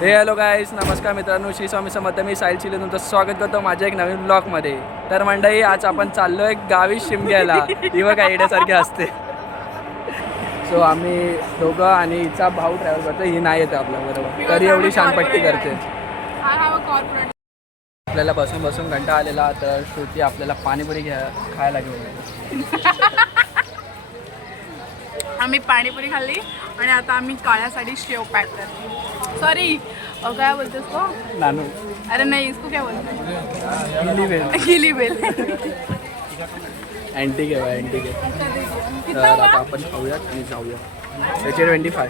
हे हॅलो गाईस नमस्कार मित्रांनो श्री स्वामी समर्थ मी साहिल चिले तुमचं स्वागत करतो माझ्या एक नवीन ब्लॉगमध्ये तर मंडळी आज आपण चाललो आहे गावी शिमग्याला ही बघा येण्यासारखी असते. सो आम्ही दोघं आणि हिचा भाऊ ट्रॅव्हल करतो ही नाही येते आपल्याबरोबर तरी एवढी शानपट्टी करते. आपल्याला बसून बसून घंटा आलेला तर श्रुती आपल्याला पाणीपुरी घ्या खायला घेऊन गेली. आम्ही पाणीपुरी खाल्ली आणि आता आम्ही काळ्यासाठी शेव पॅक करतो सॉरी काय बोलतेस तो नानू। अरे नाही इसको क्या बोलते गिली वेल गिली बेल। अँटी घे अँटी घे तर आता आपण खाऊयात आणि जाऊया त्याचे ट्वेंटी फाय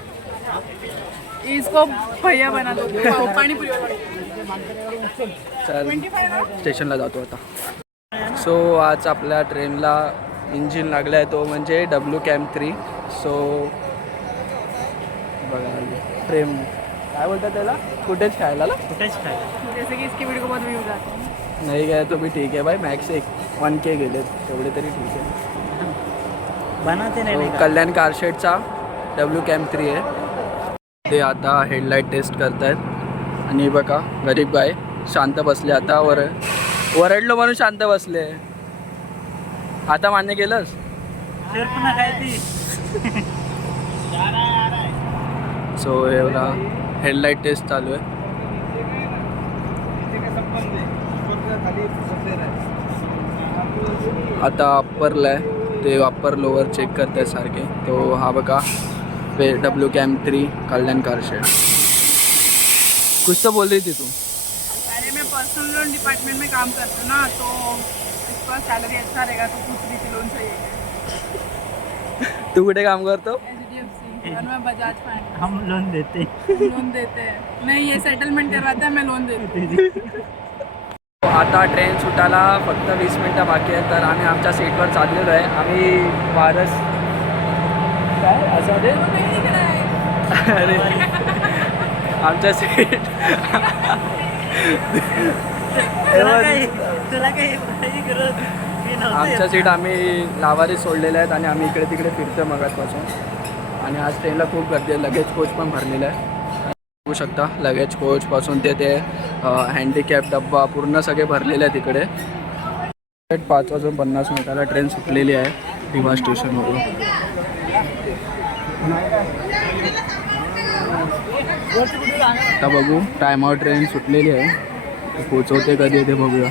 इसको भैया बना दो। वाला. चल। स्टेशनला जातो आता। सो आज आपल्या ट्रेनला इंजिन लागलं आहे तो म्हणजे डब्ल्यू कॅम्प थ्री सो बघा ट्रेन काय बोलतात त्याला? कुठेच खायला ना? कुठेच खायला. जैसे की इसकी वीडियो को बहुत व्यूज आते हैं नाही काय तो बी ठीक आहे बाई. मॅक्स एक वन के गेले तेवढे तरी ठीक आहे. बनवते नाही So, नाही का? कल्याण कारशेडचा डब्ल्यू कॅम्प थ्री आहे. ते आता हेडलाईट टेस्ट करतायत. आणि बघा गरीब गाय शांत बसले. आता वर वरडलो म्हणून शांत बसले. आता मान्य केलंस? तर पुन्हा काय ती? सो एवढा. हेडलाईट टेस्ट चालू आहे. आता अप्परला आहे ते अप्पर लोअर चेक करतायत सारखे. तो हा बघा पे W camp three Kalyan car shed कुछ तो बोल रही थी तू? अरे मैं पर्सनल लोन डिपार्टमेंट में काम करती हूँ ना तो इसका सैलरी अच्छा रहेगा तो रही थी लोन चाहिए. तू कुठे काम करतो? और मैं बजाज हम लोन देते लोन देते हैं। नहीं ये सेटलमेंट करवाते हैं मैं लोन देती आता ट्रेन सुटायला फक्त वीस मिनटं बाकी आहे तर आम्ही आमच्या सीटवर चाललेलो आहे. आम्ही वारस काय? असं है अरे. आमच्या सीट तुला काही आमच्या. सीट आम्ही लावारी सोडलेल्या आहेत आणि आम्ही इकडे तिकडे फिरतो मगाचपासून आणि आज ट्रेनला खूप गर्दी आहे. लगेज कोच पण भरलेला आहे. बघू शकता लगेज कोचपासून ते ते हँडिकॅप डब्बा पूर्ण सगळे भरलेले आहे तिकडे पाच वाजून पन्नास मिनिटाला ट्रेन सुटलेली आहे. दिवा स्टेशनवरून आता बघू टायमावर ट्रेन सुटलेली आहे. पोचवते कधी येते बघूया.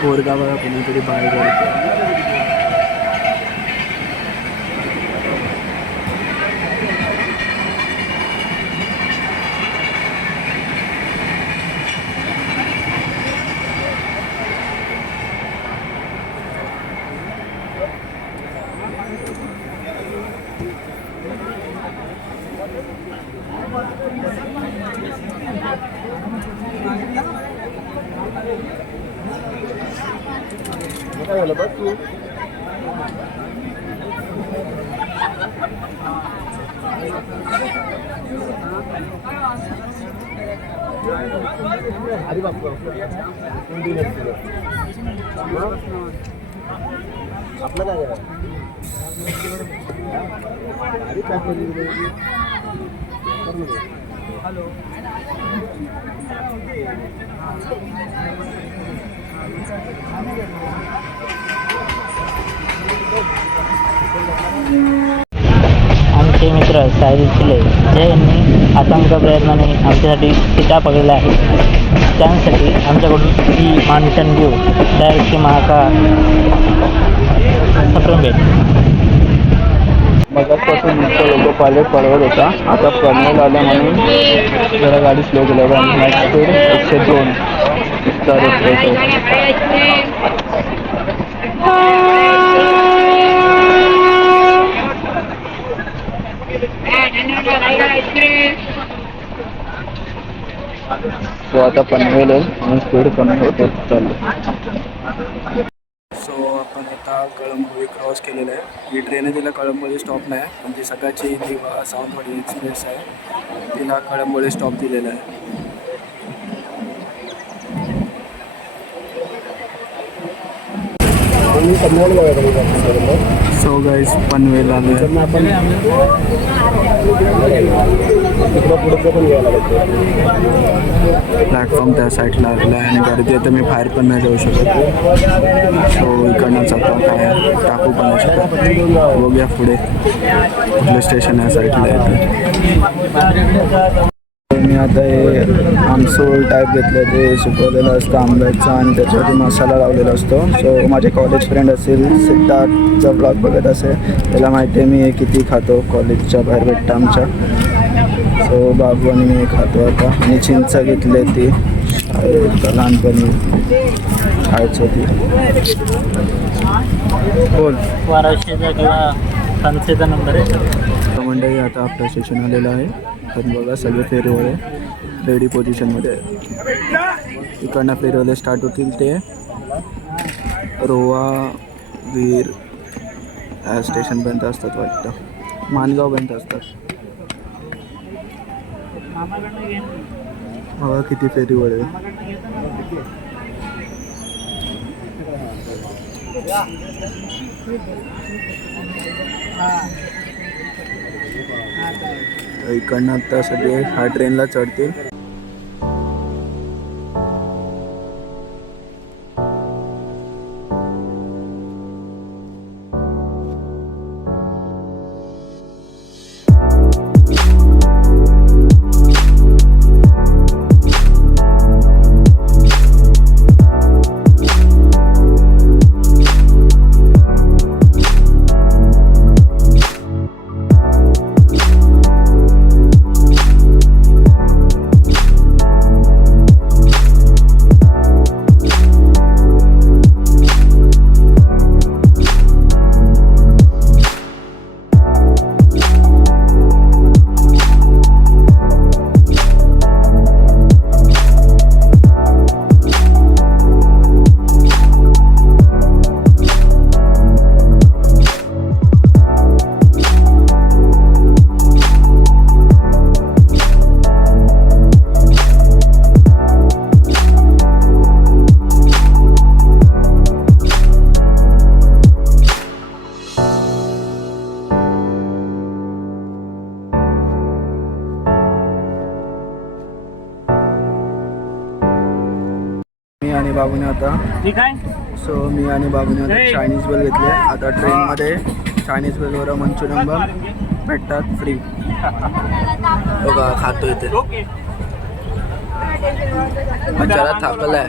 पोरगा बघा कुणीतरी बाहेर palabas tú. అది साहिल फुले जे यांनी असंख्य प्रयत्नाने आमच्यासाठी सीटा पकडल्या आहेत त्यांसाठी आमच्याकडून ही मान्शन घेऊ. डायरेक्टची महाका सप्रेम भेट मगाचपासून नुसतं लोक पायलट पळवत होता. आता कर्नल आला म्हणून जरा गाडी स्लो केल्या मॅक्स स्पीड एकशे दोन. तर सो आता पनवेल आणि स्पीड कमी होत सो आपण आता कळंबोळी क्रॉस केलेलं आहे. ही ट्रेन आहे तिला कळंबोळी स्टॉप नाही. पण सकाळची जी सावंतवाडी एक्सप्रेस आहे. तिला कळंबोळी स्टॉप दिलेला आहे. सो गाईज पनवेल आलो प्लॅटफॉर्म त्या साईडला आलेला आहे आणि गर्दी आहे तर मी बाहेर पण नाही जाऊ शकत. सो इकडनंच आता काय टाकू पण नाही शकत. बघूया पुढे. कुठलं स्टेशन आहे साईडला आहे मी आता हे आमसूल टाईप घेतलं ते सुकवलेलं असतं आंब्याचं आणि त्याच्यावरती मसाला लावलेला असतो. सो माझे कॉलेज फ्रेंड असेल सिद्धार्थचा ब्लॉग बघत असेल त्याला माहिती आहे मी हे किती खातो कॉलेजच्या बाहेर भेटतं आमच्या. सो बाबू आणि मी खातो आता. आणि चिंच घेतली ती. लहानपणी खायची होती बोल. किंवा नंबर आहे. मंडळी आता आपलं स्टेशन आलेलं आहे. पण बघा सगळे फेरीवाले रेडी पोझिशनमध्ये आहे. इकडनं फेरीवाले स्टार्ट होतील ते. रोवा वीर स्टेशनपर्यंत असतात वाटतं. मानगावपर्यंत असतात. बघा किती फेरीवाले. तर इकडनं आता सगळे ह्या ट्रेनला चढतील. मी आणि बाबूने आता चायनीज बेल घेतले. आता ट्रेनमध्ये चायनीज बेलवर मंचुरियन बन भेटतात फ्री बघा खातो इथे जरा थाकलाय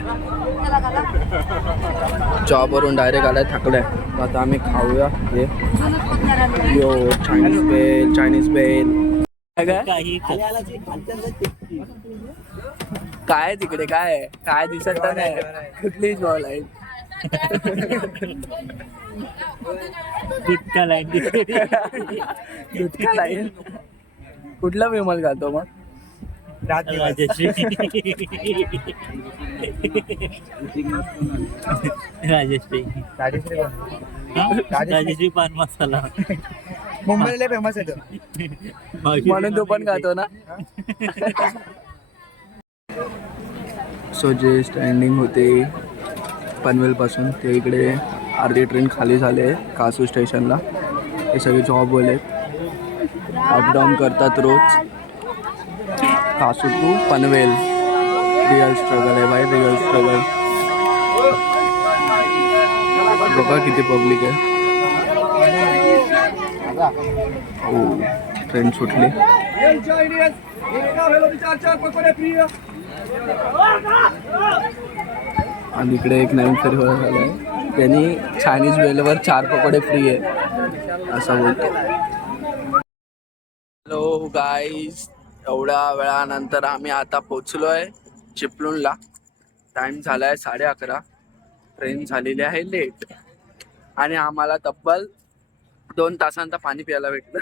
जॉबवरून डायरेक्ट आलाय थकलाय. आता आम्ही खाऊया हे. यो चायनीज बेल चायनीज बेल काय तिकडे काय? काय दिसत नाही. कुठलीच बॉल आहे. इतका लाईन दूध का लाईन कुठला विमल घालतो मग? राजश्री राजश्री? राजश्री पान मसाला. मुंबईला फेमस आहे तो. म्हणून तू पण खातो ना. सो जे स्टँडिंग होते. पनवेलपासून ते इकडे अर्धी ट्रेन खाली झाले कासू स्टेशनला. हे सगळे जॉब वाले अपडाऊन करतात रोज. Kasu to Panvel. Real struggle आहे बाय रिअल स्ट्रगल बघा किती पब्लिक आहे. हो ट्रेन सुटली. आणि इकडे एक नवीन फेरीवाला झाला आहे. त्यांनी चायनीज वेलवर चार पकोडे फ्री आहे. असं बोलतो. हॅलो गाईज एवढ्या वेळानंतर आम्ही आता पोचलो आहे चिपळूणला. टाईम झाला आहे साडे अकरा. ट्रेन झालेली आहे लेट आणि आम्हाला तब्बल दोन तासांचा पाणी प्यायला भेटलं.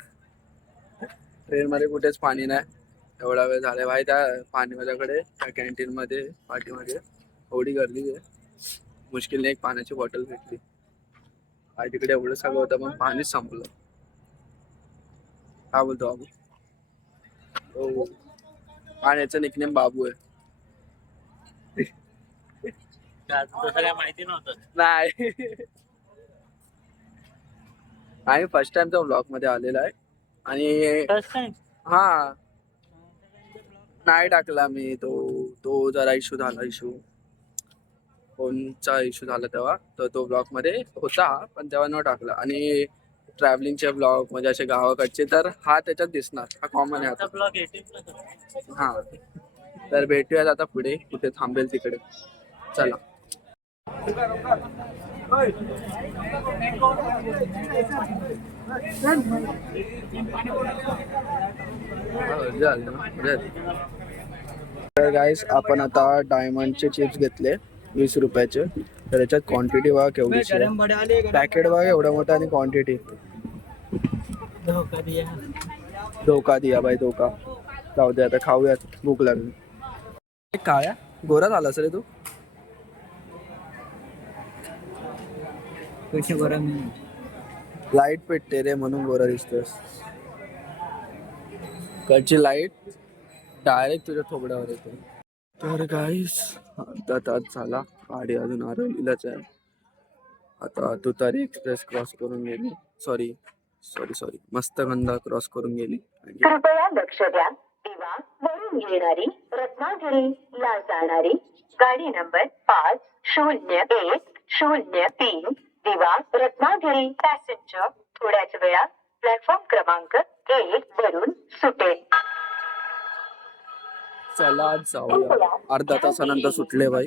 ट्रेनमध्ये कुठेच पाणी नाही. एवढा वेळ झाला भाई त्या पाणी माझ्याकडे त्या कॅन्टीनमध्ये पाठीमध्ये एवढी गर्दी आहे. मुश्किलने एक पाण्याची बॉटल भेटली. आणि तिकडे एवढं सगळं होतं पण पाणीच संपलं. काय बोलतो बाबू? हो. आणि याचं निकनेम बाबू आहे. काय माहिती नव्हतं नाही. आम्ही फर्स्ट टाइमचा ब्लॉगमध्ये आलेला आहे. आणि फर्स्ट टाइम हा. नाही टाकला मी तो. तो जरा इश्यू झाला इश्यू फोनचा इश्यू झाला तेव्हा. तर तो ब्लॉगमध्ये होता पण तेव्हा न टाकला. आणि ट्रॅव्हलिंगचे ब्लॉग म्हणजे असे गावाकडचे तर हा त्याच्यात दिसणार. हा कॉमन आहे आता. हा. तर भेटूयात आता पुढे. कुठे थांबेल तिकडे. चला. तर गाईस आपण आता डायमंडचे चिप्स घेतले. वीस रुपयाचे. तर याच्यात क्वांटिटी बघा केवढीची आहे. पॅकेट बघा एवढा मोठा आणि क्वांटिटी धोका दिया. बाई धोका. जाऊ दे आता खाऊयात. भूक लागली. काळ्या. गोरा झालास रे तू. लाइट पेटते रे म्हणून गोरा दिसतोस कडची लाइट डायरेक्ट तुझ्या थोबड्यावर येते. तर गाईस आता तास झाला. गाडी अजून आरवलीलाच आहे. आता तुतारी एक्सप्रेस क्रॉस करून गेली. Sorry sorry sorry Matsyagandha cross करून गेली. कृपया लक्ष द्या. किंवा वरून येणारी रत्नागिरीला जाणारी गाडी नंबर पाच शून्य एक शून्य तीन दिवा रत्नागिरी पॅसेंजर थोड्याच वेळा प्लॅटफॉर्म क्रमांक एक वरून सुटेल. चला जाऊया अर्धा तासानंतर सुटले बाई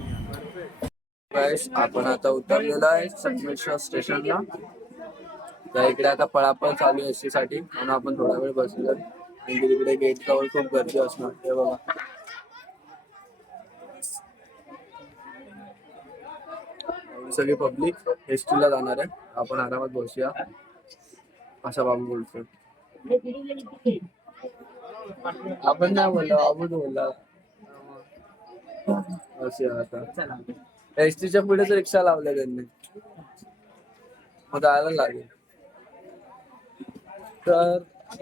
Guys, आपण आता उतरलेलो आहे संगमेश्वर स्टेशनला. तर इकडे आता पळापळ चालू आहे एसटी साठी म्हणून आपण थोडा वेळ बसलो आणि म्हणजे तिकडे गेट कवर खूप गर्दी असणार. हे बघा. सगळी पब्लिक एसटी ला जाणार आहे. आपण आरामात बसूया. असा बाबू बोलतो आपण नाही बोललो बाबूच बोलला. असे आता. एसटीच्या पुढेच रिक्षा लावल्या त्यांनी मग जायला लागेल. तर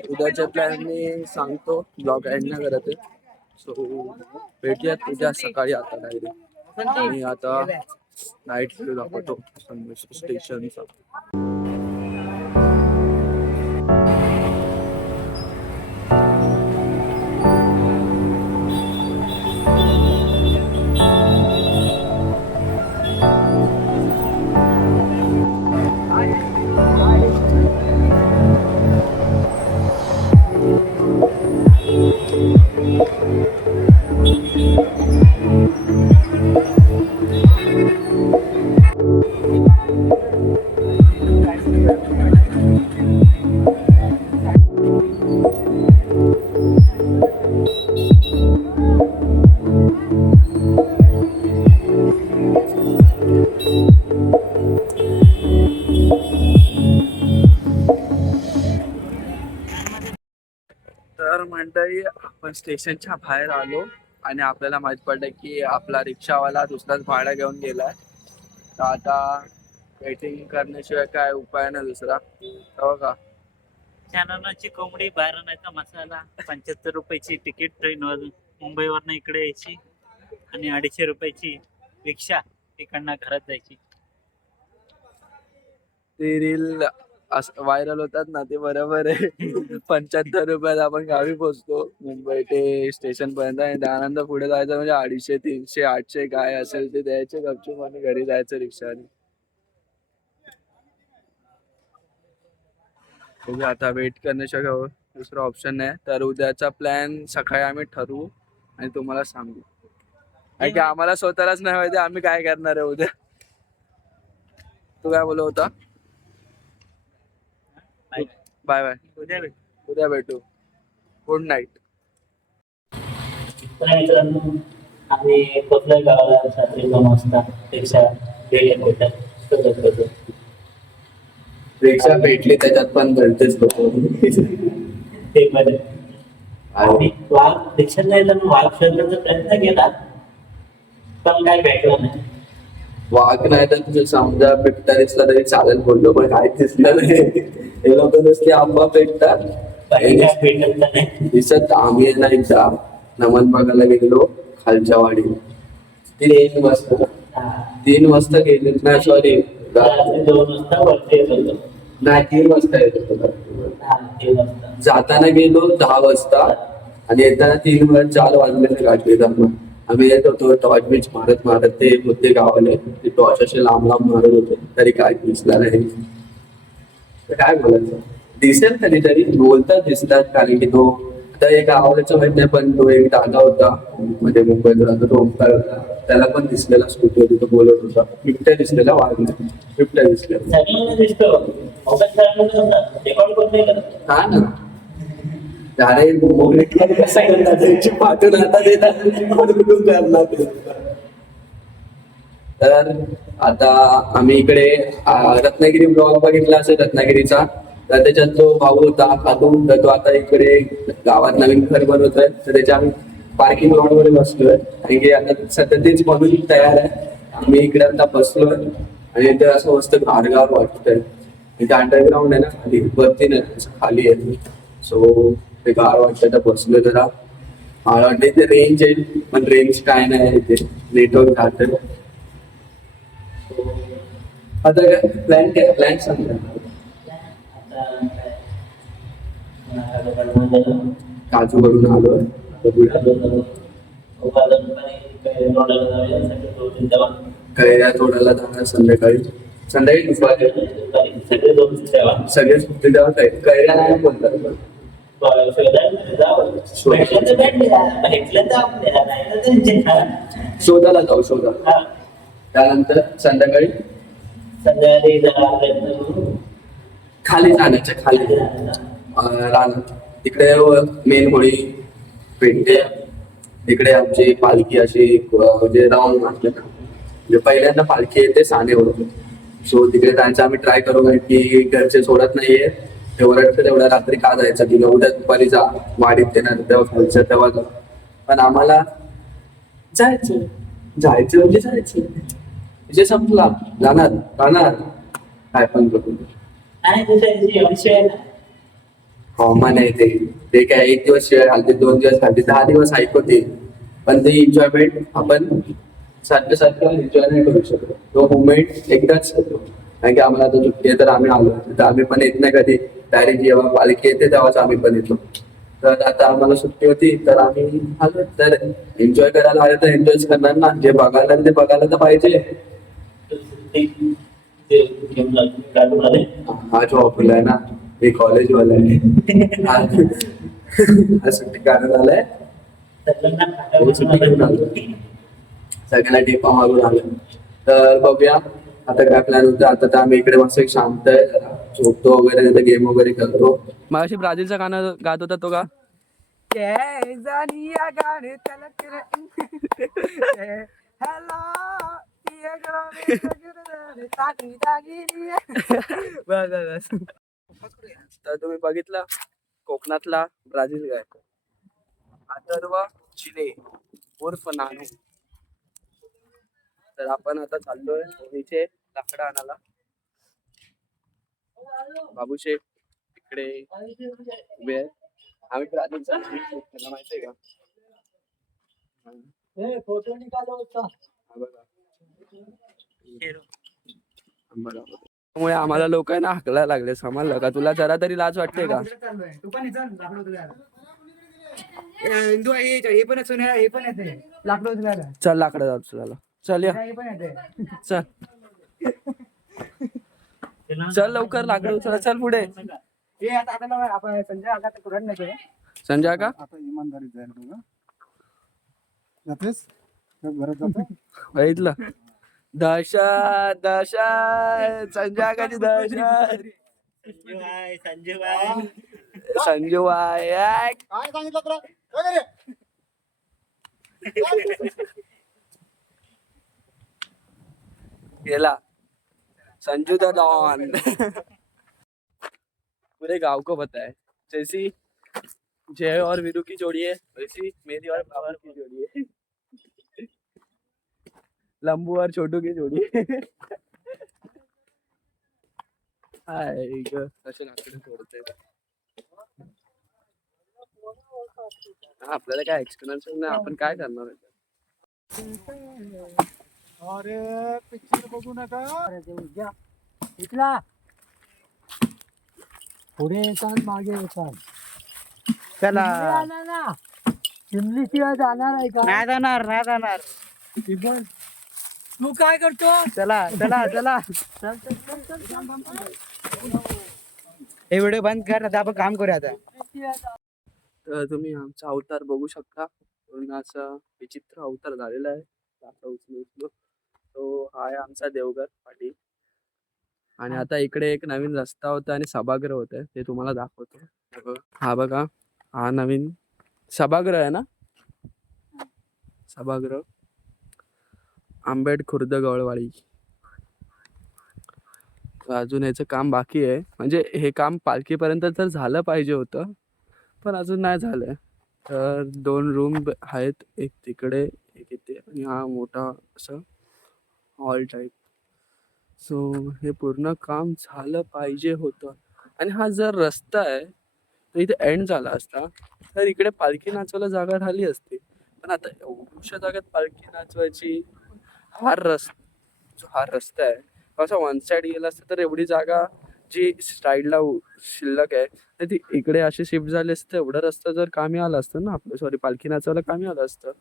उद्याच्या प्लॅन मी सांगतो ब्लॉग एंड नाही करत आहे. सो भेटूयात उद्या सकाळी आता डायरेक्ट आणि आता नाईट व्ह्यू दाखवतो स्टेशनचा आपण स्टेशनच्या बाहेर आलो आणि आपल्याला माहीत पडलं की आपला रिक्षावाला दुसराच भाडा घेऊन गेलाय. तर आता वेटिंग करण्याशिवाय काय उपाय नाही दुसरा. हो का छानाची कोंबडी बाराण्याचा मसाला? पंच्याहत्तर रुपयाची तिकीट ट्रेनवर मुंबईवरनं इकडे यायची आणि अडीचशे रुपयाची रिक्षा तिकडनं घरात जायची. ती रील व्हायरल होतात ना ते बरोबर आहे. पंच्याहत्तर रुपयात आपण गावी पोहोचतो. मुंबई ते स्टेशन पर्यंत आणि त्यानंतर पुढे जायचं म्हणजे अडीचशे तीनशे आठशे काय असेल ते द्यायचे गपचूप आणि घरी जायचं रिक्षाने. आता वेट करण्याशिवाय दुसरा ऑप्शन नाही. तर उद्याचा प्लॅन सकाळी आम्ही ठरवू आणि तुम्हाला सांगू. कारण की आम्हाला स्वतःलाच नाही माहिती आम्ही काय करणार आहे उद्या. तू काय बोलत होता? बाय बाय उद्या भेट. उद्या भेटू. गुड नाईट तर मित्रांनो आम्ही पोचलोय गावाला रात्री दोन वाजता. रिक्षा भेटत शोधत होतो रिक्षा भेटली त्याच्यात पण भलतेच लोक ते मध्ये आणि वाघ रिक्षात जायला वाघ शोधण्याचा प्रयत्न केला पण काय भेटलं नाही. वाघ नाही तर तुझं समजा बिबट्या दिसला तरी चालेल बोललो पण काय दिसलं नाही. हे लोक नुसते आंबा पेटतात. नाही. दिसत आम्ही आहे ना एकदा. नमन बघायला गेलो खालच्या वाडी तीन वाजता. तीन वाजता गेले नाही सॉरी नाही तीन वाजता येत होतो. जाताना गेलो दहा वाजता. आणि येताना तीन चार वाजलेले गाठी जाताना आम्ही येत होतो टॉर्च बीच मारत मारत ते होते गावाले. ते टॉर्च असे लांब लांब मारत होते. तरी काय दिसला नाही. काय बोलायचं? दिसेल कधीतरी बोलतात दिसतात कारण की तो आता एक आवडायचं माहीत नाही पण तो एक दादा होता. म्हणजे मुंबईत राहतो तो ओंकार होता. त्याला पण दिसलेला स्कूटी होती तो बोलत होता. बिबट्या दिसलेला वाघ नाही. बिबट्या दिसलेला. हा ना. अरे कसं करणार त्यांची पाठवून आता देतात तर आता आम्ही इकडे रत्नागिरी ब्लॉग बघितला असेल रत्नागिरीचा. तर त्याच्यात तो भाऊ होता खातून तर तो आता इकडे गावात नवीन घर बनवतोय तर त्याच्या आम्ही पार्किंग लॉटमध्ये बसलोय. आणि की आता सध्या तेच बनून तयार आहे. आम्ही इकडे आता बसलोय. आणि ते असं मस्त गारगार वाटतंय. इथे अंडरग्राऊंड आहे ना खाली. वरती नाही खाली आहे. सो ते गार वाटतं तर बसलो जरा. मला वाटतं इथे रेंज आहे. पण रेंज काय नाही इथे नेटवर्क राहतं आता काय? प्लॅन काय? प्लॅन सांगा. काजू करून पुढे कैऱ्या तोडायला जाणार संध्याकाळी. संध्याकाळी दुपारी. सगळे कै- कैऱ्या नाही बोलतात. पण. शोधायला जाऊ शोधा. त्यानंतर संध्याकाळी खाली जाण्याच्या खाली. अं, रानात तिकडे मेन होळी पेटते तिकडे आमची पालखी अशी म्हणजे राऊंड मारते ना. म्हणजे पहिल्यांदा पालखी येते सानेवरून सो तिकडे जायचं आम्ही ट्राय करू की घरचे सोडत नाहीये. ते ओरडतं तेवढ्या रात्री का जायचं? की उद्या दुपारी जा. वाडीत ते तेव्हा खायचं तेव्हा जा पण आम्हाला जायचं. जायचं म्हणजे जायचं. विषय संपला. जाणार जाणार. काय पण करू. कॉमन आहे ते. ते काय एक दिवस शिवाय घालते दोन दिवस घालते दहा दिवस ऐकवते पण ते एन्जॉयमेंट आपण सारखं सारखं एन्जॉय नाही करू शकतो. तो मुवमेंट एकदाच होतो. कारण की आम्हाला आता सुट्टी आहे तर आम्ही आलो. तर आम्ही पण येत नाही कधी. डायरेक्ट जेव्हा पालखी येते तेव्हाच आम्ही पण येतो. तर आता आम्हाला सुट्टी होती तर आम्ही आलो. तर एन्जॉय करायला आले तर एन्जॉय करणार ना. जे बघायला ते बघायला तर पाहिजे. हा जो ऑफिस आहे ना मी कॉलेज आहे. सुट्टी काढून आलाय. सगळ्यांना टिपा मारून आलं तर बघूया. आता काय प्लॅन होतं? आता तर आम्ही इकडे मस्त एक शांत आहे जरा. झोपतो वगैरे गेम वगैरे करतो. मगाशी ब्राझीलचा गाणं गात होता तो का? तर तुम्ही बघितला कोकणातला ब्राझील गाय. अथर्व चिले उर्फ नानू. तर आपण आता चाललोय इथे लाकडं आणायला. बाबूशे इकडे उभे आहेत. आम्ही त्यांना माहितीये का? फोटो निघाला होता. बघा. बघा. त्यामुळे आम्हाला लोक आहे ना हकलायला लागले. समजलं का तुला जरा तरी लाज वाटते का? तू पण हे पण आहे, हे पण येते लाकडं चल लाकडं जाऊ तुला चल या. हे पण येते चल. चल लवकर लाकडं उचला. चल पुढे. हे आता आता ना आपण संजय. संजय का? बघितलं दशा दशा संजय काची दशा? संजू आहे काय सांगितलं तुला? काय रे? गेला. Sanju the don. पूरे गाँव को पता है। जैसी जय और वीरू की जोड़ी है वैसी मेरी और बाबर की जोड़ी है। लंबू और छोटू की जोड़ी है। आपल्याला काय एक्सपिरियन्स नाही आपण काय करणार? अरे पिक्चर बघू नका. इथला. पुढे येतात मागे येतात. चला. ना चिमणी शिवाय जाणार आहे का? नाही जाणार नाही जाणार. ती पण तू काय करतो? चला चला चला. चल, चल, चल, चल, चल, चल. हे व्हिडिओ बंद कर आता आपण काम करूया आता. तर तुम्ही आमचा अवतार बघू शकता. पूर्ण असा विचित्र अवतार झालेला आहे. आता उचलू उचलू तो हा आहे आमचा देवघर पाटील. आणि आता इकडे एक नवीन रस्ता होता आणि सभागृह होतं ते तुम्हाला दाखवतो. हे बघा. हा हा नवीन सभागृह आहे ना? सभागृह. आंबेड खुर्द गवळवाडी. अजून याचं काम बाकी आहे. म्हणजे हे काम पालखीपर्यंत तर झालं पाहिजे होतं पण अजून नाही झालंय. तर दोन रूम आहेत एक तिकडे एक इथे. आणि हा मोठा असं हॉल टाईप सो हे पूर्ण काम झालं पाहिजे होतं. आणि हा जर रस्ता आहे तर इथे एंड झाला असता तर इकडे पालखी नाचवायला जागा राहिली असती. पण आता एवढ्या जागेत पालखी नाचवायची हा रस जो हा रस्ता आहे असा वन साईड गेला असता तर एवढी जागा जी साईडला शिल्लक आहे तर ती इकडे अशी शिफ्ट झाली असते एवढा रस्ता जर कामी आला असतं ना आपलं सॉरी पालखी नाचवायला कामी आलं असतं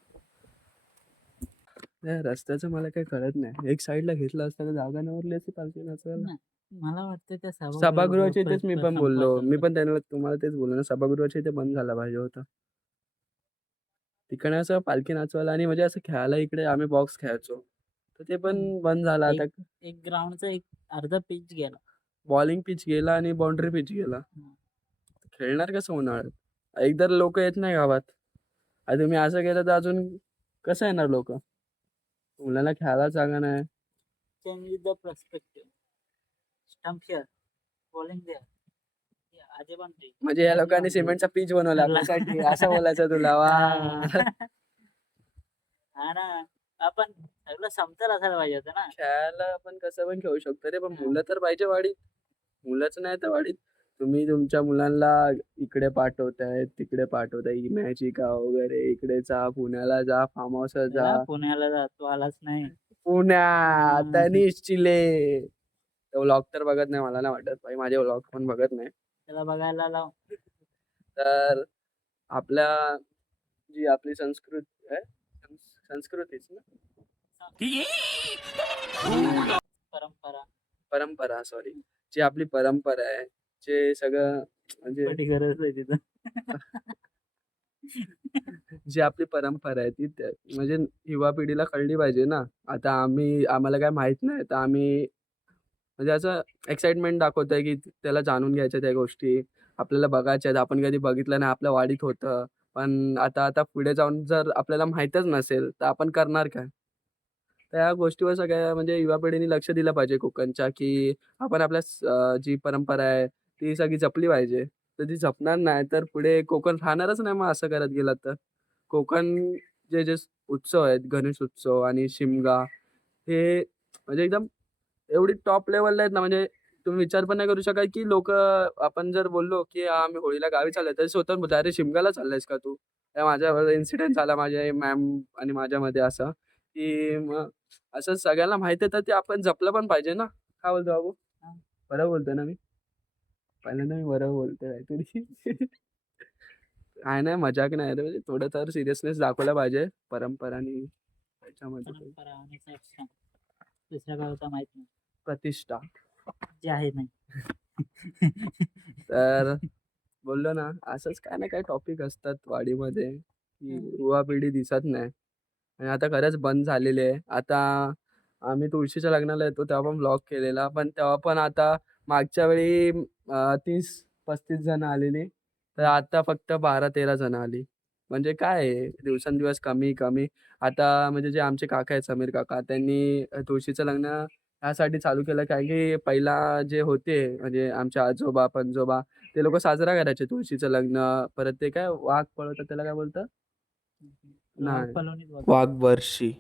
नाही रस्त्याचं मला काही कळत नाही. एक साईडला घेतलं असतं तर जागा निवडली असती पालखी नाचवायला मला वाटतं त्या सभागृहाच्या इथेच मी पण बोललो. मी पण त्यांना तुम्हाला तेच बोललो ना सभागृहाच्या इथे बंद झाला पाहिजे होता. तिकडे असं पालखी नाचवायला आणि म्हणजे असं खेळायला इकडे आम्ही बॉक्स खेळायचो. तर ते पण बंद झाला. आता एक ग्राउंडचा एक अर्धा पिच गेला. बॉलिंग पिच गेला आणि बाउंड्री पिच गेला. खेळणार कसं उन्हाळ्यात एकदा लोक येत नाही गावात. आणि तुम्ही असं केलं तर अजून कसं येणार लोक? मुलांना खेळायला जागा नाही change with the perspective stump here bowling there आजोबां म्हणजे या लोकांनी सिमेंटचा पिच बनवला. आपल्यासाठी असं बोलायचं तुला वा. हा. ना. आपण सगळं समतल असायला पाहिजे होतं ना. खेळायला आपण कसं पण खेळू शकतो रे पण मुलं तर पाहिजे वाडीत. मुलंच नाही तर वाडीत. तुम्ही तुमच्या मुलांना इकडे पाठवताय तिकडे पाठवताय मॅचिका वगैरे इकडे जा पुण्याला जा फार्म हाऊस जा. त्याला पुण्याला जातो आलाच नाही. पुण्यात हम्म. तनिष चिले. तो व्लॉग तर बघत नाही मला नाही वाटत. भाई माझे व्लॉग पण बघत नाही. त्याला बघायला लाव. तर आपल्या जी आपली संस्कृती आहे संस- संस्कृतीच ना? परंपरा. परंपरा सॉरी जी आपली परंपरा आहे जे सगळं म्हणजे गरज आहे तिथं. जी आपली परंपरा आहे ती त्या- म्हणजे युवा पिढीला कळली पाहिजे ना. आता आम्ही आम्हाला काय माहीत नाही. तर आम्ही म्हणजे असं एक्साइटमेंट दाखवतोय की त्याला जाणून घ्यायच्या त्या गोष्टी. आपल्याला बघायच्या आहेत. आपण कधी बघितलं नाही. आपल्या वाडीत होतं. पण आता आता पुढे जाऊन जर आपल्याला माहीतच नसेल तर आपण करणार काय? तर या गोष्टीवर सगळ्या म्हणजे युवा पिढीने लक्ष दिलं पाहिजे कोकणच्या की आपण आपल्या स- अं, जी परंपरा आहे ती सगळी जपली पाहिजे. तर ती जपणार नाही तर पुढे कोकण राहणारच नाही मग असं करत गेलात तर. कोकण जे जे उत्सव आहेत गणेश उत्सव आणि शिमगा हे म्हणजे एकदम एवढी टॉप लेवलला आहेत ना म्हणजे तुम्ही विचार पण नाही करू शकाल की लोक आपण जर बोललो की हा, आम्ही होळीला गावी चाललोय तरी स्वतः अरे शिमगाला चाललायस का तू? त्या माझ्यावर इन्सिडेंट झाला माझ्या मॅम आणि माझ्यामध्ये असा की मग असं सगळ्यांना माहिती आहे तर ते आपण जपलं पण पाहिजे ना. काय बोलतो बाबू? बरं बोलतो ना मी. पहिल्यांदा मी बरं बोलतो काहीतरी. काय नाही मजाक नाही रे म्हणजे थोडं तर सिरियसनेस दाखवला पाहिजे परंपरा आणि त्याच्यामध्ये. परंपरा आणि संस्कार. माहीत नाही. प्रतिष्ठा. जे आहे नाही. तर बोललो ना असंच काय ना काय टॉपिक असतात वाडीमध्ये की युवा पिढी दिसत नाही. आणि आता खरंच बंद झालेली आहे. आता आम्ही तुळशीच्या लग्नाला येतो तेव्हा पण ब्लॉग केलेला. पण तेव्हा पण आता मागच्या वेळी तीस पस्तीस जण आलेली. तर आता फक्त बारा तेरा जण आली. म्हणजे काय आहे दिवसेंदिवस कमी कमी. आता म्हणजे जे आमचे काका आहेत समीर काका त्यांनी तुळशीचं लग्न ह्यासाठी चालू केलं. कारण की पहिला जे होते म्हणजे आमचे आजोबा पणजोबा ते लोक साजरा करायचे तुळशीचं लग्न. परत ते काय वाघ पळवतात त्याला काय बोलतात? नाही. पलवणीत बघ. वाघ वर्षी.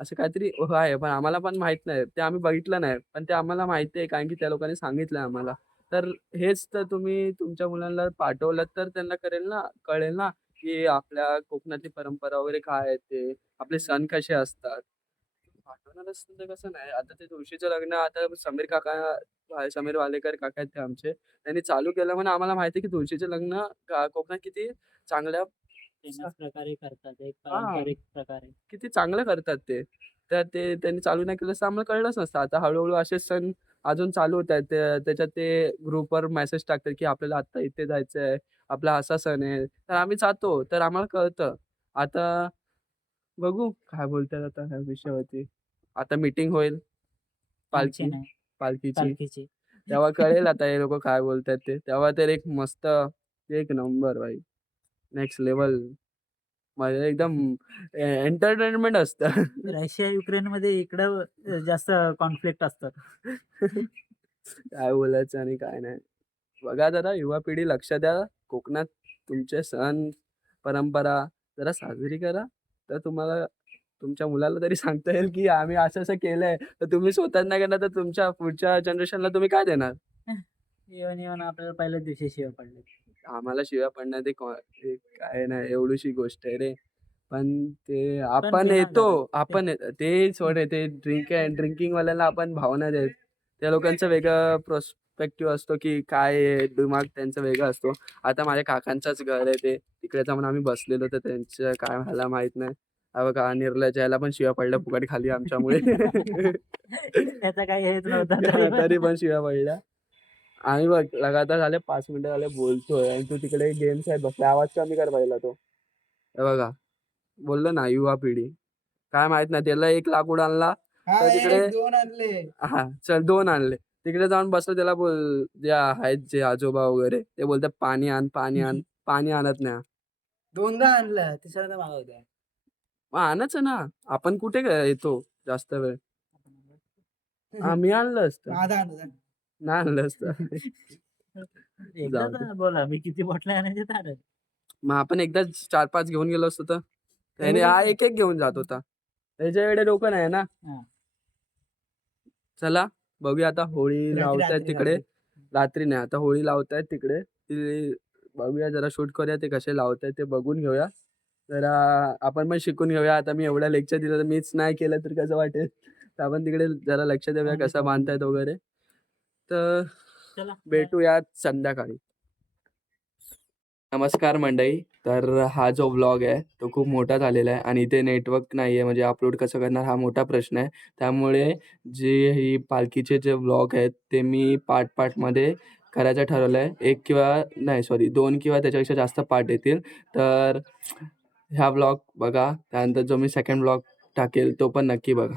असं काहीतरी आहे पण आम्हाला पण माहीत नाही. ते आम्ही बघितलं नाही पण ते आम्हाला माहिती आहे कारण की त्या लोकांनी सांगितलं आम्हाला. तर हेच तर तुम्ही तुमच्या मुलांना पाठवलं तर त्यांना करेल ना कळेल ना की आपल्या कोकणातली परंपरा वगैरे काय आहे ते आपले सण कसे असतात? पाठवणार तर कसं नाही. आता ते तुळशीचं लग्न आता समीर काका समीर वालेकर काका आहेत ते आमचे त्यांनी चालू केलं म्हणून आम्हाला माहिती आहे की तुळशीचं लग्न का- कोकणात किती चांगल्या फेमस प्रकारे करतात एक हा. पारंपरिक प्रकारे. किती चांगलं करतात ते. तर ते त्यांनी चालू नाही केलं तर आम्हाला कळलंच नसतं. आता हळूहळू असे सण अजून चालू होत आहेत त्याच्यात ते ग्रुपवर मेसेज टाकतात की आपल्याला आता इथे जायचं आहे. आपला असा सण आहे. तर आम्ही जातो. तर आम्हाला कळतं. आता बघू काय बोलतात आता ह्या विषयावरती. आता मीटिंग होईल. पालखी पालखीची. तेव्हा कळेल आता हे लोक काय बोलतात ते. तेव्हा तर एक मस्त एक नंबर भाई. नेक्स्ट लेवल म्हणजे एकदम एंटरटेनमेंट असतं. रशिया युक्रेन मध्ये इकडं जास्त कॉन्फ्लिक्ट असतात काय बोलायचं आणि काय नाही. बघा जरा युवा पिढी लक्ष द्या. कोकणात तुमचे सण परंपरा जरा साजरी करा. तर तुम्हाला तुमच्या मुलाला तरी सांगता येईल की आम्ही असं असं केलंय. तर तुम्ही स्वतः नाही करणार तर तुमच्या पुढच्या जनरेशनला तुम्ही काय देणार? येऊन येऊन आपल्याला पहिल्याच दिवशी शिव पडले आम्हाला शिव्या पडणार ते को- काय नाही एवढीशी गोष्ट आहे रे. पण ते आपण ते येतो आपण ते सोड ते ड्रिंक ड्रिंकिंग वाल्यांना आपण भावना देत. त्या लोकांचं वेगळं प्रोस्पेक्टिव्ह असतो की काय आहे, दिमाग त्यांचा वेगळा असतो. आता माझ्या काकांचाच घर आहे ते. तिकडे जाऊन आम्ही बसलेलो तर त्यांचं काय मला माहीत नाही. हा बघा निर्लज याला पण शिव्या पडल्या फुकट खाली आमच्यामुळे. त्याचा काही हेच नव्हता तरी पण शिव्या पडल्या. आम्ही बघ लगातार झाले पाच मिनिटं झाले बोलतोय आणि तू तिकडे गेम्स आहेत बसला आवाज कमी कर पाहिला तो. हे बघा बोललो ना युवा पिढी. काय माहीत नाही त्याला एक लाकूड आणला तर तिकडे- दोन आणले. हा चल दोन आणले. तिकडे जाऊन बसलो त्याला बोल जे आहेत जे आजोबा वगैरे ते बोलतात पाणी आण पाणी आण पाणी आणत नाही. दोनदा आणलं तिसऱ्यांदा मागवतोय. मग आणायचं ना. आपण कुठे ग- येतो जास्त वेळ. आम्ही आणलं असतं माझा आणलं नाही आणलं एकदा. तर बोला मी किती बॉटल्या आणायचे तारं मग आपण एकदा चार पाच घेऊन गेलो असतो तर. त्याने हा एक एक घेऊन जात होता. त्याच्या वेळे डोकं नाही ना. हा. चला बघूया आता होळी रात्री- लावतायत रात्री- तिकडे. रात्री. नाही आता होळी लावतायत तिकडे. ती बघूया जरा शूट करूया ते कसे लावतायत ते बघून घेऊया. जरा आपण पण शिकून घेऊया. आता मी एवढा लेक्चर दिलं तर मीच नाही केलं तर कसं वाटेल? तर आपण तिकडे जरा लक्ष देऊया कसं बांधतायत वगैरे. तर चला भेटूयात संध्याकाळी. नमस्कार मंडळी तर हा जो व्लॉग आहे तो खूप मोठा झालेला आहे आणि इथे नेटवर्क नाही आहे म्हणजे अपलोड कसं करणार हा मोठा प्रश्न आहे. त्यामुळे जे ही पालखीचे जे व्लॉग आहेत ते मी पार्ट पार्टमध्ये करायचं ठरवलं आहे एक किंवा नाही सॉरी दोन किंवा त्याच्यापेक्षा जास्त पार्ट येतील. तर ह्या व्लॉग बघा त्यानंतर जो मी सेकंड व्लॉग टाकेल तो पण नक्की बघा.